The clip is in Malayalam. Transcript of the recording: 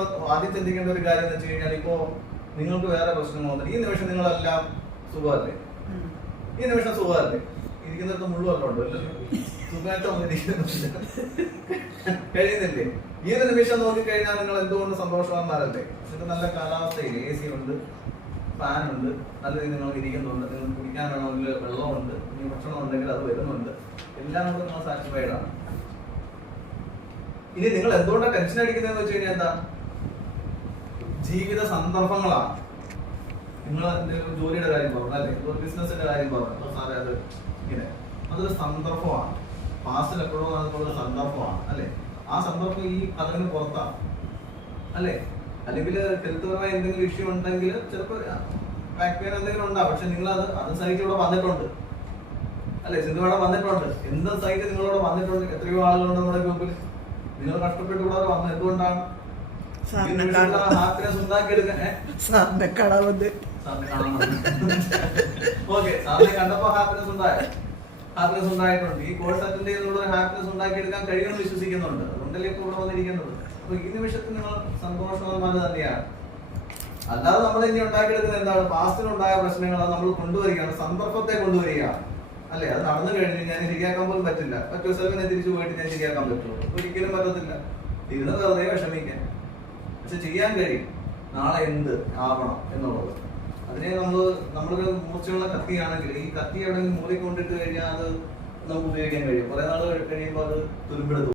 പറയുമ്പോൾ ആദ്യം ചിന്തിക്കേണ്ട ഒരു കാര്യം എന്ന് വെച്ച് കഴിഞ്ഞാൽ, ഇപ്പോ നിങ്ങൾക്ക് വേറെ പ്രശ്നങ്ങളൊന്നും ഈ നിമിഷം നിങ്ങളെല്ലാം സുഖമല്ലേ? ഈ നിമിഷം സുഖമല്ലേ? ഇരിക്കുന്നിടത്ത് മുഴുവല്ലോ ഉണ്ടോ? സുഖമായിട്ട് വന്നിരിക്കുന്നില്ല, കഴിയുന്നില്ലേ? ഈ ഒരു നിമിഷം നോക്കിക്കഴിഞ്ഞാൽ നിങ്ങൾ എന്തുകൊണ്ട് സന്തോഷവാന്മാരല്ലേ? നിങ്ങൾക്ക് നല്ല കാലാവസ്ഥയില്ല, AC ഉണ്ട്, ഫാൻ ഉണ്ട്, നല്ല രീതിയിൽ നിങ്ങൾ ഇരിക്കുന്നുണ്ട്, നിങ്ങൾക്ക് കുടിക്കാൻ വേണമെങ്കിൽ വെള്ളമുണ്ട്, ഇനി ഭക്ഷണം ഉണ്ടെങ്കിൽ അത് വരുന്നുണ്ട്, എല്ലാം കൊണ്ട് നിങ്ങൾ സാറ്റിസ്ഫൈഡ് ആണ്. ഇനി നിങ്ങൾ എന്തുകൊണ്ടാണ് ടെൻഷൻ അടിക്കുന്നതെന്ന് വെച്ച് കഴിഞ്ഞാൽ എന്താ? ജീവിത സന്ദർഭങ്ങളാണ്. നിങ്ങൾ എന്തെങ്കിലും ജോലിയുടെ കാര്യം പറഞ്ഞു അല്ലെ, ബിസിനസിന്റെ കാര്യം പറഞ്ഞു, സാറേ അത് ഇങ്ങനെ അതൊരു സന്ദർഭമാണ്. പാസ്റ്റിൽ എപ്പോഴും അതുപോലെ സന്ദർഭമാണ് അല്ലെ. ആ സന്ദർഭം ഈ കഥകിന് പുറത്താണ് അല്ലെ. അല്ലെങ്കിൽ ഹെൽത്ത് പരമായി എന്തെങ്കിലും ഇഷ്യൂ ഉണ്ടെങ്കിൽ ചിലപ്പോൾ ബാക്ക് പെയിൻ എന്തെങ്കിലും ഉണ്ടാവും. പക്ഷെ നിങ്ങൾ അത് സഹിച്ച് ഇവിടെ വന്നിട്ടുണ്ട് അല്ലെ. സിന്ധുവിടെ വന്നിട്ടുണ്ട്, എന്തും സഹിച്ച് നിങ്ങളോട് വന്നിട്ടുണ്ട്. എത്രയോ ആളുകളുണ്ട് നമ്മുടെ ഗ്രൂപ്പിൽ. നിങ്ങൾ കഷ്ടപ്പെട്ട് ഇവിടെ വന്നത് എന്തുകൊണ്ടാണ്? ഹാപ്പിനെസ് ഉണ്ടാക്കിയെടുക്കാൻ. സാറിനെ കണ്ടപ്പോ ഹാപ്പിനെസ് ഉണ്ടായിട്ടുണ്ട്. ഈ കോഴ്സ് അറ്റൻഡ് ചെയ്തുള്ള ഹാപ്പിനെസ് ഉണ്ടാക്കിയെടുക്കാൻ കഴിയുമെന്ന് വിശ്വസിക്കുന്നുണ്ട്. അതുകൊണ്ടല്ലേ ഇപ്പൊ ഇവിടെ വന്നിരിക്കുന്നത്. അപ്പൊ ഈ നിമിഷത്തിൽ നിങ്ങൾ സന്തോഷവാന്മാർ തന്നെയാണ്. അല്ലാതെ നമ്മൾ ഇനി ഉണ്ടാക്കിയെടുക്കുന്നത് എന്താണ്? പാസ്റ്റിലുണ്ടായ പ്രശ്നങ്ങൾ നമ്മൾ കൊണ്ടുവരികയാണ്, സന്ദർഭത്തെ കൊണ്ടുവരികയാണ് അല്ലെ. അത് നടന്നു കഴിഞ്ഞു ഞാൻ ശരിയാക്കാൻ പോലും പറ്റില്ല. മറ്റു സെൽഫിനെ തിരിച്ചു പോയിട്ട് ഞാൻ ശരിയാക്കാൻ പറ്റുള്ളൂ? ഒരിക്കലും പറ്റത്തില്ല. ഇരുന്ന് വെറുതെ വിഷമിക്കാൻ. പക്ഷെ ചെയ്യാൻ കഴിയും. നാളെ എന്ത് ആവണം എന്നുള്ളത്. അതിനെ നമ്മളൊരു മൂർച്ചയുള്ള കത്തിയാണെങ്കിൽ ഈ കത്തി എവിടെയെങ്കിലും മൂറിക്കൊണ്ടിട്ട് കഴിഞ്ഞാൽ അത് നമുക്ക് ഉപയോഗിക്കാൻ കഴിയും. കുറെ നാൾ കഴിയുമ്പോൾ അത് തുരുമ്പെടുത്തു.